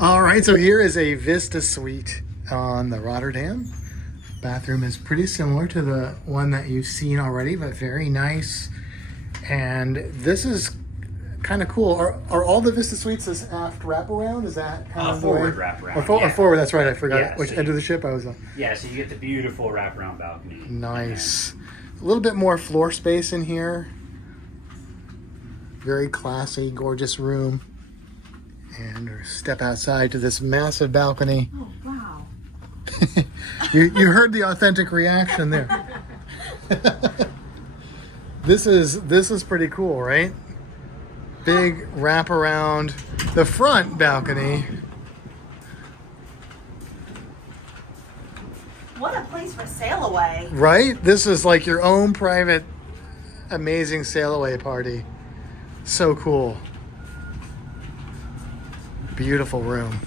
All right, so here is a Vista suite on the Rotterdam. Bathroom is pretty similar to the one that you've seen already, but very nice. And this is kind of cool. Are all the Vista suites this aft wraparound? Is that kind of forward the way? wraparound? Or forward, that's right. I forgot Yeah, which so end of the ship I was on. Yeah, so you get the beautiful wraparound balcony. Nice. A little bit more floor space in here. Very classy, gorgeous room. And we'll step outside to this massive balcony. Oh, wow. You heard the authentic reaction there. This is pretty cool, right? Big wraparound. The front balcony. What a place for sail away. Right? This is like your own private, amazing sail away party. So cool. Beautiful room.